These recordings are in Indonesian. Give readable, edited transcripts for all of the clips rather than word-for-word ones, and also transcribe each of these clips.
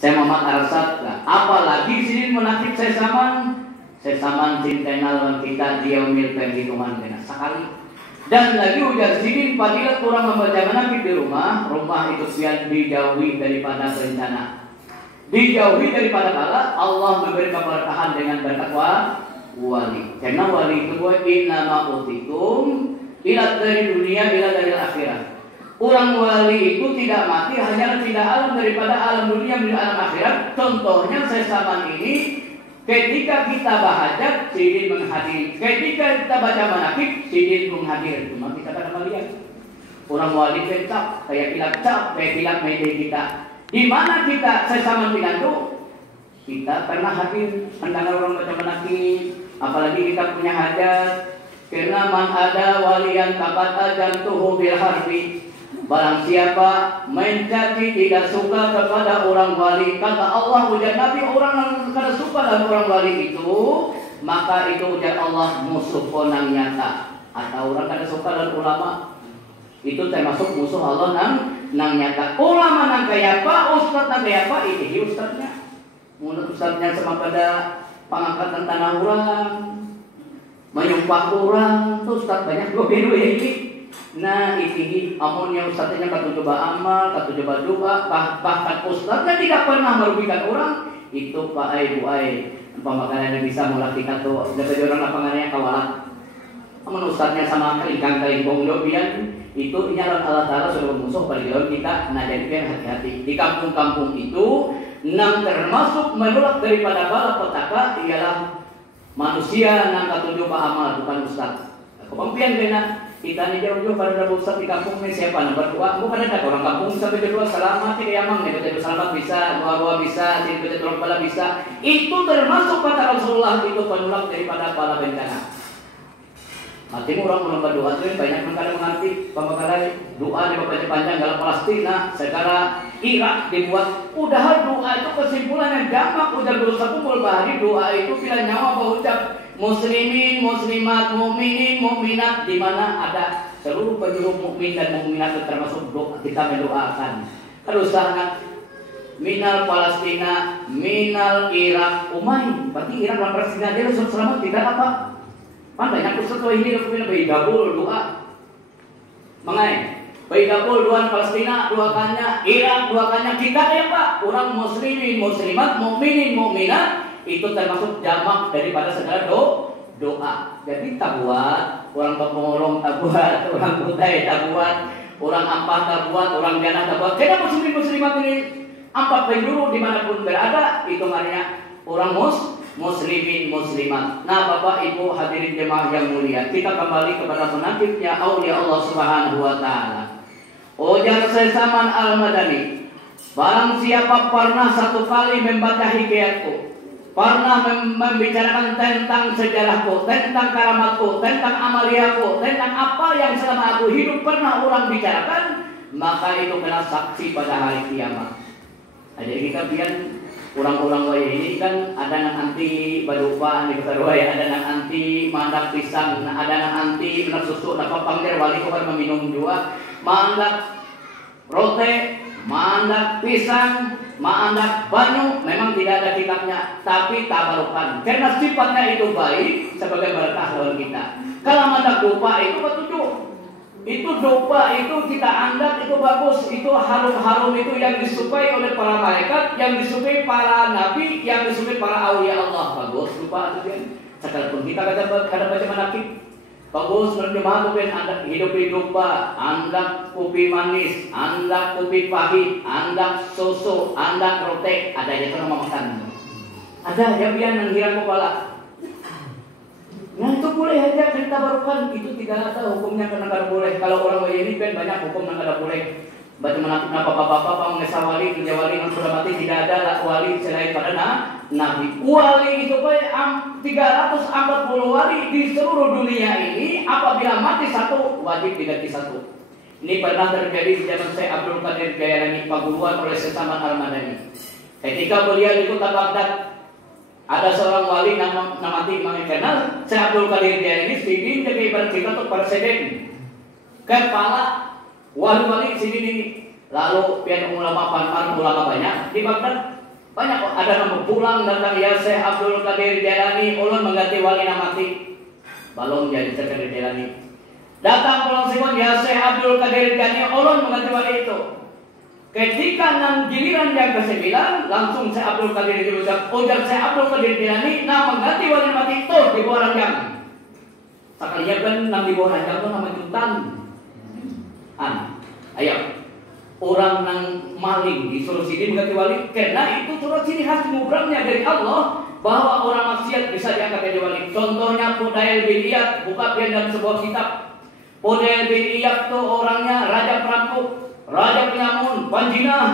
Saya Muhammad Arasat, apalagi sini menakib saya saman cintenal lawan kita dia umil penghitungan kena sekali. Dan lagi ujar sini padilat orang membaca menakib di rumah itu pian dijauhi daripada bencana, dijauhi daripada bala. Allah memberi keberkahan dengan berkat wali. Karena wali itu innama utikum ila dari dunia ila dari akhirat. Orang wali itu tidak mati, hanya tidak alam daripada alam dunia menuju alam akhirat. Contohnya sesaman ini, ketika kita bahajat, sidin menghadir. Ketika kita baca manakib, sidin menghadir. Cuma kita kata lihat, orang wali pencap, kayak kilat media kita. Di mana kita sesaman pinandu, kita pernah hadir mendengar orang baca manakib, apalagi kita punya hajat. Karena man ada walian kabat ajantuhu bil harbi. Barang siapa mencaci tidak suka kepada orang wali, kata Allah ujar Nabi, orang yang kada suka dengan orang wali itu, maka itu ujar Allah musuh konang nyata. Atau orang kada suka dengan ulama, itu termasuk musuh Allah nang nyata. Ulama nang kaya apa, ustaz nang kaya apa, ini ustaznya. Menurut ustaznya sama pada pengangkatan tanah orang, menyumpah orang, tuh ustaz banyak gobiru ya ini. Nah ini amunnya ustaznya kata coba amal, kata coba doa, bahkan ustaznya tidak pernah merugikan orang, itu Pak Ibu pemakanan yang bisa melakukan tuh jadi orang lapangannya kawalan. Amun ustaznya sama kelingkong dobian, itu nyalon Allah Taala sudah musuh pada jalan kita. Nah jadi biar hati-hati di kampung-kampung itu, nang termasuk menolak daripada bala petaka ialah manusia nang kata coba amal bukan ustaz. Kepampian benar. Kita ni jauh-jauh pada pusat di kampung ni siapa nak berdoa? Bukan ada orang kampung sampai berdoa selamat tidak yamang ni baca selamat bisa, doa bisa, baca tolong bala bisa. Itu termasuk kata Rasulullah itu penolak daripada bala bencana. Mati orang berdoa tu banyak yang mengerti pembakaran doa di baca panjang dalam Palestina segala Irak dibuat. Udah doa itu kesimpulan yang jamak udah berusaha kumpul bahari doa itu bila nyawa berucap muslimin, muslimat, mukminin, mukminat, di mana ada seluruh penjuru mukmin dan mukminat termasuk doa kita mendoakan. Kalau sangat minal Palestina, minal Irak, umay, berarti Irak dan Palestina dia selamat tidak apa? Pan banyak ustaz ini aku bilang bayi gabul doa, mengai bayi gabul doa Palestina doakannya, Irak doakannya kita ya Pak, orang muslimin, muslimat, mukminin, mukminat. Itu termasuk jamak daripada segala doa. Jadi tak buat, orang pemolong tak buat, orang kutai tak buat, orang ampah tak buat, orang biana tak buat. Kenapa muslimat ini empat penjuru dimanapun berada, itu maknanya orang muslimin muslimat. Nah Bapak Ibu hadirin jemaah yang mulia, kita kembali kepada penakibnya aulia Allah Subhanahu wa Ta'ala. Ujar Sesaman Al-Madani, barang siapa pernah satu kali membaca hikayatku, pernah membicarakan tentang sejarahku, tentang karamatku, tentang amaliaku, tentang apa yang selama aku hidup pernah orang bicarakan, maka itu kena saksi pada hari kiamat. Jadi kita biar orang-orang waya ini kan ada yang anti badupa di kota waya, ada yang anti mandak pisang, ada yang anti menak susu, dapat panggil wali kau meminum juga, mandak rote, mandak pisang, mandak banyu, memang tidak ada kitabnya, tapi tabarukan. Karena sifatnya itu baik sebagai berkah dalam kita. Kalau mandak dupa itu petunjuk. Itu doa itu kita anggap itu bagus, itu harum-harum itu yang disukai oleh para malaikat, yang disukai para nabi, yang disukai para awliya Allah. Bagus doa itu kan. Sekalipun kita kada baca manakib, bagus menerjemah tu kan andak hidup doa, andak kopi manis, andak kopi pahit, andak susu, andak roti, ada aja tu nama makan. Ada aja biar menghilang kepala. Nah itu boleh aja cerita barukan, itu tidak ada hukumnya karena tidak boleh. Kalau orang ini kan banyak hukum yang tidak boleh. Baca menakut bapak-bapak mengesah wali, kerja wali yang sudah mati tidak ada wali selain pada nabi. Wali itu kan 340 wali di seluruh dunia ini, apabila mati satu wajib diganti satu. Ini pernah terjadi di zaman Syekh Abdul Qadir Jailani Paguruan oleh Sesaman Al-Madani. Ketika beliau di kota Baghdad, ada seorang wali nama kenal Syekh Abdul Qadir Jailani sidin jadi ibarat kita untuk presiden kepala wali-wali sidin ini. Lalu pian ulama panpar ulama banyak di Baghdad Banyak ada nama pulang datang ya Syekh Abdul Qadir Jailani, ulun mengganti wali namati. Balong jadi Syekh Qadir Jailani. Datang pulang sikon ya Syekh Abdul Qadir Jailani, ulun mengganti wali itu. Ketika nang giliran yang ke-9 langsung Syekh Abdul Qadir diucap, ujar Syekh Abdul Qadir Jailani, nah mengganti wali namati itu di bawah ranjang. Sekalinya kan nang di bawah ranjang itu nama Juntan. Ayo. Orang nang maling disuruh sini mengganti wali, karena itu surat sini khas mubrangnya dari Allah bahwa orang maksiat bisa diangkat jadi wali. Contohnya Fudail bin Iyad, buka pian dalam sebuah kitab. Fudail bin Iyad itu orangnya raja perampok, raja penyamun, panjinah.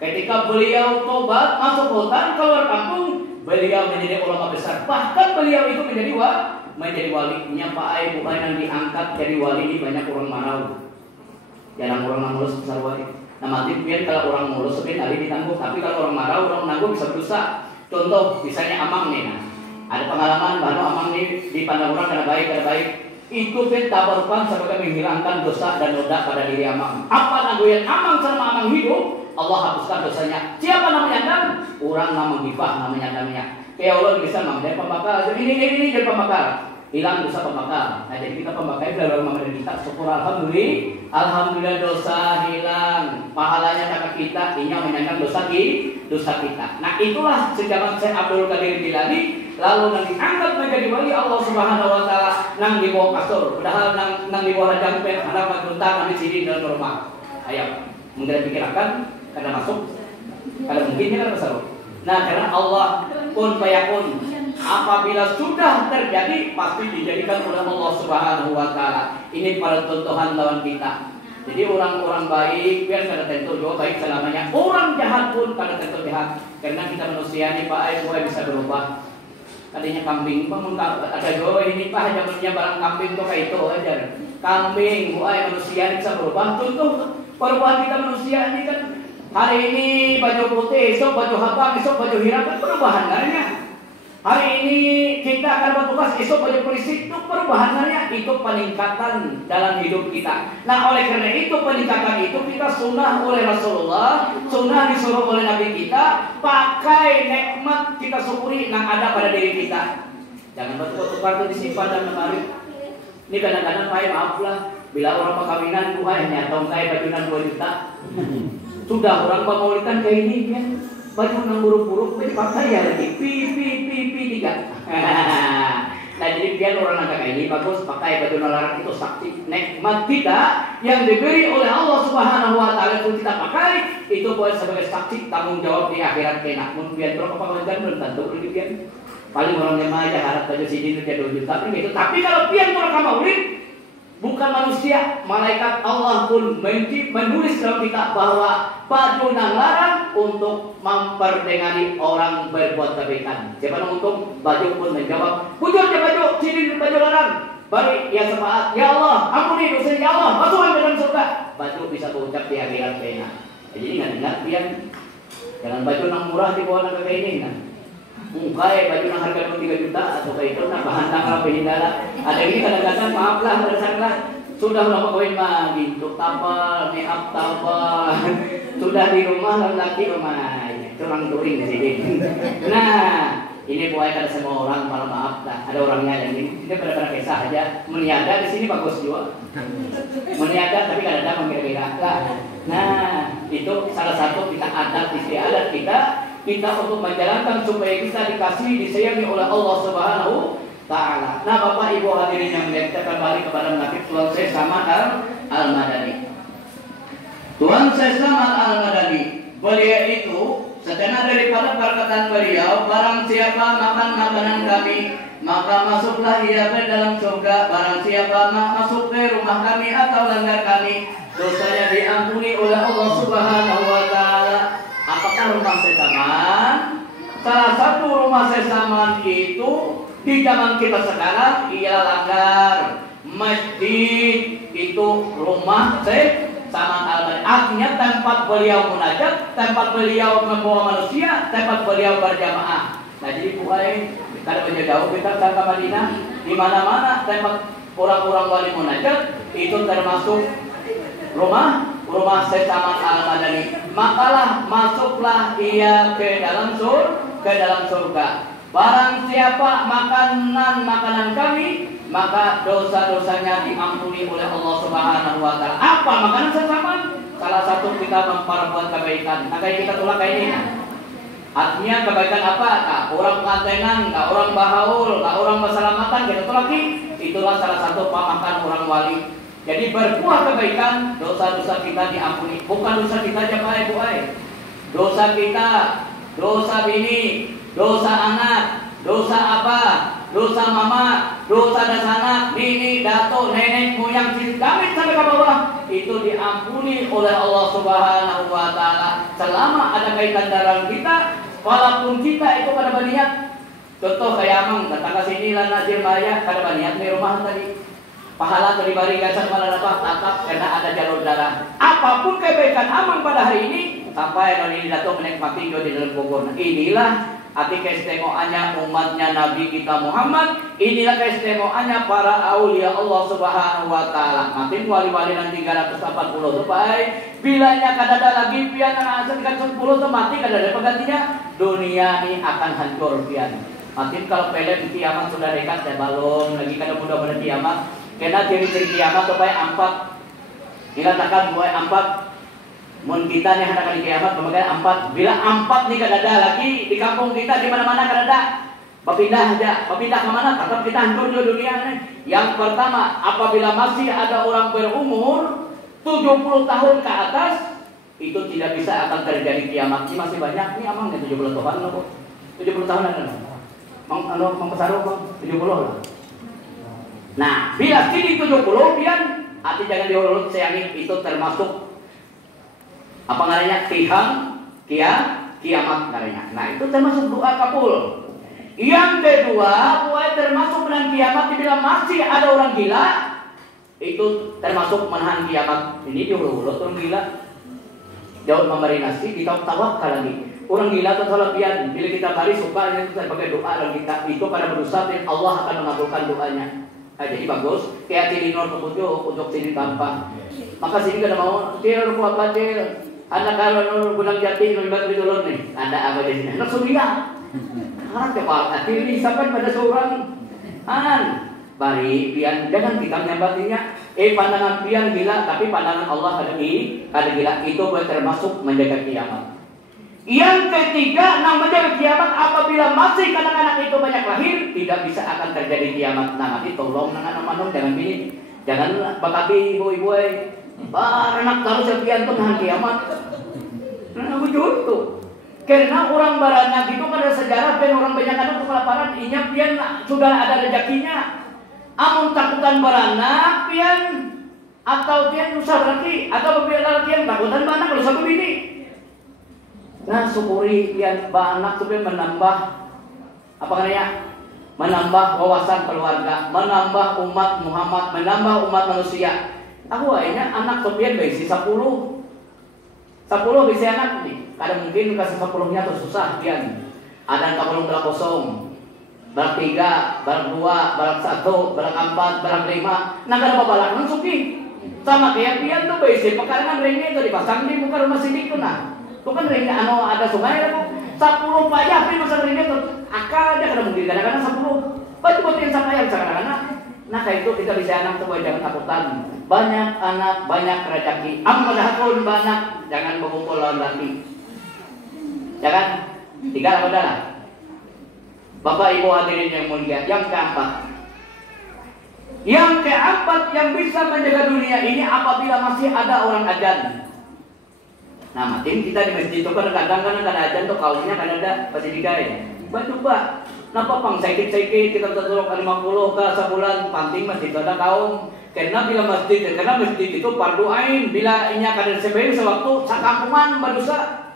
Ketika beliau tobat masuk hutan keluar kampung, beliau menjadi ulama besar. Bahkan beliau itu menjadi walinya Pak Ai, bukan yang diangkat jadi wali di banyak orang marau. Jarang orang mulus besar wali. Nah mati pian kalau orang mulus sebenarnya hari ditangguh, tapi kalau orang marah orang nangguh bisa berusaha. Contoh misalnya Amang nih, nah. Ada pengalaman baru Amang nih dipandang orang karena baik, itu pian tabarukan sebagai menghilangkan dosa dan noda pada diri Amang. Apa nangguyan Amang selama Amang hidup, Allah hapuskan dosanya. Siapa namanya kan? Orang namanya Gifah namanya. Kayak Allah bisa dari pembakar, ini jadi pembakar. Hilang dosa pembakar. Nah jadi kita pembakar dalam nama kita syukur alhamdulillah dosa hilang, pahalanya kakak kita ini menyangkal dosa kita. Nah itulah sejarah Syekh Abdul Qadir Jailani lalu nang diangkat menjadi wali Allah Subhanahu Wa Taala nang di bawah kasur, padahal nang di bawah ranjang pen anak majunta kami sini dalam rumah. Ayo mungkin pikirkan karena masuk, kalau mungkinnya kan besar. Nah karena Allah pun payakun. Apabila sudah terjadi pasti dijadikan oleh Allah Subhanahu Wa Taala. Ini pada tontonan lawan kita. Jadi orang-orang baik biar kada tentu juga baik selamanya. Orang jahat pun kada tentu jahat. Karena kita manusia ini Pak Ai bisa berubah. Tadinya kambing pun ada juga ini Pak zamannya barang kambing tuh kayak itu aja. Kambing Ai manusia bisa berubah. Contoh perubahan kita manusia ini kan hari ini baju putih, esok baju habang, esok baju hitam kan perubahan namanya. Hari ini kita akan bertugas, esok baju polisi, itu perubahannya, itu peningkatan dalam hidup kita. Nah oleh karena itu peningkatan itu kita sunnah oleh Rasulullah, sunnah disuruh oleh Nabi kita, pakai nikmat kita syukuri yang ada pada diri kita. Jangan bertukar-tukar disimpan dan menarik. Ini kadang-kadang saya maaf lah, bila orang perkawinan buahnya tahun saya bajunan 2 juta, sudah orang pemaulitan kayak ini kan. Baju nang buruk-buruk dipakai ya lagi pi 3. Nah jadi biar orang nangka ini bagus pakai baju larang itu saksi nikmat kita yang diberi oleh Allah Subhanahu Wa Taala itu kita pakai itu boleh sebagai saksi tanggung jawab di akhirat kena. Mun biar berapa pengalaman belum tentu demikian. Paling orangnya mah aja harap baju sini itu 2 juta gitu. Tapi kalau pian orang maulid bukan manusia, malaikat Allah pun menulis dalam kitab bahwa baju nang larang untuk memperdengani orang berbuat kebaikan. Siapa nang untung? Baju pun menjawab, "Bujurnya baju, sini baju larang." Bari ya sepaat, "Ya Allah, ampuni dosa ya Allah, masukkan ke dalam surga." Baju bisa berucap di akhirat pena. Jadi ingat pian, jangan baju nang murah di bawah nang kayak ini kan. Mungkai baju nang harga 3 juta atau kayak itu nah bahan tanggal peninggalan. Ada ini kadang-kadang maaf lah berdasarkan sudah lama kawin mah gitu tapal, make up tapal. Sudah di rumah laki rumahnya. Curang touring di sini. Nah, ini buat ada semua orang malah maaf lah. Ada orangnya yang ini pada kisah aja. Meniada di sini bagus juga. Meniada tapi kadang-kadang mengira-ngira lah. Nah, itu salah satu kita adat istiadat kita untuk menjalankan supaya kita dikasih disayangi oleh Allah Subhanahu Ta'ala. Nah Bapak Ibu hadirin yang mulia, kita kembali kepada Nabi Tuan Syekh Samad Al-Madani. Tuan Syekh Samad Al-Madani, beliau itu setelah daripada perkataan beliau, barang siapa makan makanan kami, maka masuklah ia ke dalam surga. Barang siapa masuk ke rumah kami atau langgar kami, dosanya diampuni oleh Allah Subhanahu Wa Ta'ala. Apakah rumah sesaman? Salah satu rumah sesaman itu di zaman kita sekarang ialah langgar. Masjid itu rumah sesaman Al-Madani. Artinya tempat beliau munajat, tempat beliau membawa manusia, tempat beliau berjamaah. Nah jadi bukan kalau jauh kita ke Madinah, di mana-mana tempat orang-orang wali munajat itu termasuk rumah rumah Saisaman Al-Madani, makalah masuklah ia ke dalam surga. Barang siapa makanan kami, maka dosa-dosanya diampuni oleh Allah Subhanahu wa taala. Apa makanan Saisaman? Salah satu kita memperbuat kebaikan. Nah, kayak kita tulang kayak ini. Artinya kebaikan apa? Nah, orang pengantenan, nah, orang bahaul, nah, orang berselamatan, gitu lagi. Itulah salah satu pamakan orang wali. Jadi berbuah kebaikan, dosa-dosa kita diampuni. Bukan dosa kita aja Pak Ibu. Dosa kita, dosa bini, dosa anak, dosa apa, dosa mama, dosa dasana, bini, dato, nenek, moyang, kami sampai ke bawah, itu diampuni oleh Allah Subhanahu wa taala selama ada kaitan darah kita. Walaupun kita itu pada berniat, contoh kayak amang datang ke sini lah Nazir Maya pada berniat di rumah tadi, pahala tadi bari gasan malah dapat tatap karena ada jalur darah. Apapun kebaikan amang pada hari ini sampai hari ini datang menikmati di dalam Bogor. Inilah arti keistimewaannya umatnya Nabi kita Muhammad. Inilah keistimewaannya para aulia Allah Subhanahu wa taala. Makin wali-wali yang 340 supaya bilanya kadada lagi pian asal 10 tuh mati kadada penggantinya. Dunia ini akan hancur pian. Makin kalau pelet di kiamat sudah dekat saya balon lagi kada mudah pada kiamat. Karena ciri-ciri kiamat supaya 4 dikatakan mulai 4. Mun kita nih hendak kali kiamat pemakai 4. Bila 4 nih kadada lagi di kampung kita di mana-mana kadada. Berpindah ke mana? Tetap kita hancur di dunia nih. Yang pertama, apabila masih ada orang berumur 70 tahun ke atas, itu tidak bisa akan terjadi kiamat. Ini masih banyak nih amang nih 70 tahun loh. 70 tahun ada. Mang pesaru 70 lah. Nah, bila sini 70 pian, hati jangan diurut sayangin itu termasuk apa namanya kiamat namanya. Nah itu termasuk doa kabul. Yang kedua, buat termasuk menahan kiamat bila masih ada orang gila, itu termasuk menahan kiamat. Ini diulut orang gila, jauh memberi nasi, kita tawakal lagi. Orang gila atau salafian, bila kita bari suka itu sebagai doa dan kita itu pada berusaha dan Allah akan mengabulkan doanya. Nah, jadi bagus. Kayak tilinor kemudian untuk sini tanpa. Maka sini kada mau til kuat batil. Anak kalau gudang jati nembak di tulur nih, ada apa di sini? Anak Suria. Harap kepala ini sampai pada seorang bari pian jangan kita menyambatinya. Pandangan pian gila, tapi pandangan Allah ada gila. Itu termasuk menjaga kiamat. Yang ketiga, menjaga kiamat apabila masih anak-anak itu banyak lahir, tidak bisa akan terjadi kiamat. Nah, nanti tolong anak-anak jangan pilih, jangan bakati ibu-ibu. Anak tahu sepian tuh nahan kiamat. Nah, begitu tuh. Karena orang baranak itu pada sejarah dan orang banyak anak kelaparan, inya pian sudah ada rezekinya. Amun takutan baranak pian atau pian usah berarti atau bila pian takutan baranak kalau satu bini. Nah, syukuri pian baranak supaya menambah apa namanya? Menambah wawasan keluarga, menambah umat Muhammad, menambah umat manusia. Aku akhirnya anak sopian besi 10 besi anak nih. Kadang mungkin kasih 10-nya terus susah pian. Ada yang belum berak kosong, berak 3, berak 2, berak 1, berak 4, berak 5. Nah kada babalak nang suki. Sama kayak pian tuh besi pekarangan ringnya itu dipasang di muka rumah sini tuh nah. Itu kan ringnya ada sungai lah. 10 payah pi masang ringnya tuh. Akal aja kada mungkin kadang-kadang 10. Batu-batu yang sama yang kadang-kadang. Nah kayak itu kita bisa anak tuh jangan takutan. Banyak anak, banyak rezeki. Ampun banyak, jangan mengumpul lawan laki. Ya kan? 3 apa dah? Bapak Ibu hadirin yang mulia, yang keempat. Yang keempat yang bisa menjaga dunia ini apabila masih ada orang ajan. Nah, makin kita di masjid itu kadang-kadang ada ajan tuh kaumnya kan ada pasti digawe. Coba. Napa pang sakit-sakit kita tertolong 50 ke sebulan panting masjid ada kaum. Karena masjid itu fardu ain. Bila inya kada sebaik sewaktu sakampungan berdosa.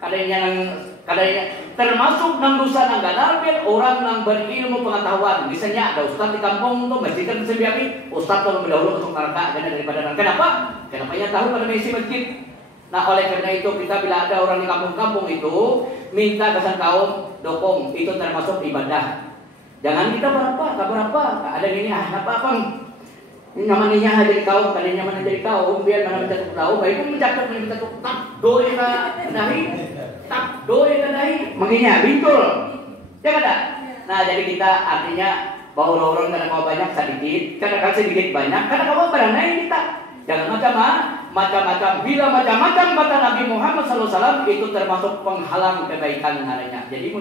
Kadanya termasuk nang dosa nang gadal orang nang berilmu pengetahuan. Misalnya ada ustaz di kampung tuh masjid kan sebiaki. Ustaz tuh lebih dahulu masuk neraka daripada nang. Kenapa? Kenapa ia tahu pada misi masjid? Nah oleh karena itu kita bila ada orang di kampung-kampung itu minta kesan kaum dokong itu termasuk ibadah. Jangan kita berapa, ada ini apa. Nyamannya jadi kaum, kali nyaman jadi kaum, biar mana mencatuk tahu, baik pun mencatuk tak doi ka dahi, tak doi ka dahi, menginya bintul, ya kan? Nah jadi kita artinya bahwa orang karena kau banyak sedikit, karena kau sedikit banyak, karena kau beranai kita. Jangan macam-macam. Bila macam-macam kata Nabi Muhammad SAW itu termasuk penghalang kebaikan namanya. Jadi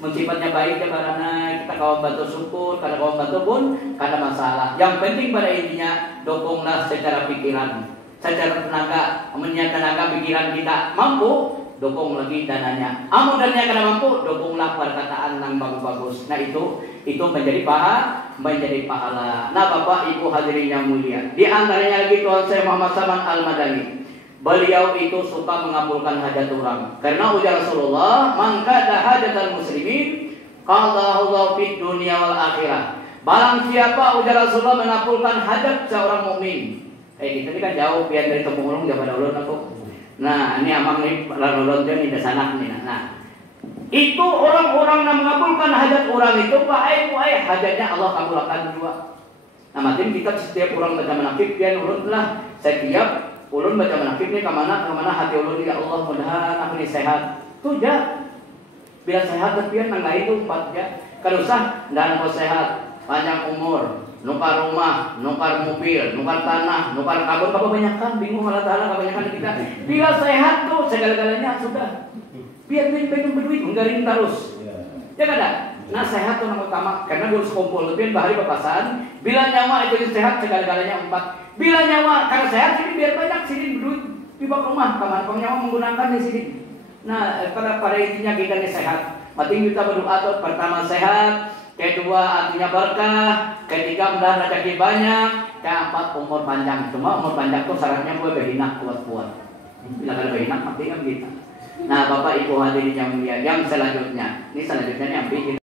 mensifatnya baik ya barana kita kawan bantu syukur, karena kawan bantu pun karena masalah. Yang penting pada intinya dukunglah secara pikiran, secara tenaga pikiran kita mampu. Dukung lagi dananya. Amu dananya karena mampu, dukunglah perkataan yang bagus-bagus. Nah itu menjadi pahala. Nah Bapak Ibu hadirin yang mulia, di antaranya lagi Tuhan saya Muhammad Saman Al-Madani. Beliau itu suka mengabulkan hajat orang. Karena ujar Rasulullah, "Man qada hajatal muslimin, qadahullahu fid dunya wal akhirah." Barang siapa ujar Rasulullah mengabulkan hajat seorang mukmin. Kita ini kan jauh biar dari temurung daripada ulun aku. Nah, ini amang nih lalu nih dasanak nih. Nah, itu orang-orang yang mengabulkan hajat orang itu baik hajatnya Allah kabulkan juga. Nah, makin kita setiap orang baca menafik dia ulun lah. Setiap ulun baca menafik nih kemana hati ulun ya Allah mudah-mudahan aku ini sehat. Tuh ya. Bila sehat tapi nang itu 4 ya. Kalau usah dan mau sehat, panjang umur. Nukar rumah, nukar mobil, nukar tanah, nukar kabur, kebanyakan bingung Allah Ta'ala kebanyakan kita. Bila sehat tuh segala-galanya sudah. Biar pengen berduit, menggaring terus. Ya kan? Nah sehat tuh yang utama, karena harus kumpul lebih bahari papasan. Bila nyawa itu sehat segala-galanya 4. Bila nyawa karena sehat sini biar banyak sini berduit di bawah rumah, kawan nyawa menggunakan di sini. Nah pada intinya kita ini sehat. Mating kita berdoa tuh pertama sehat. Kedua artinya berkah, ketiga mudah rezeki banyak, keempat umur panjang. Cuma umur panjang tuh syaratnya gue berhinak kuat-kuat. Bila kalau berhinak mati kan kita. Nah Bapak Ibu hadirin yang mulia, yang selanjutnya, ini selanjutnya yang bikin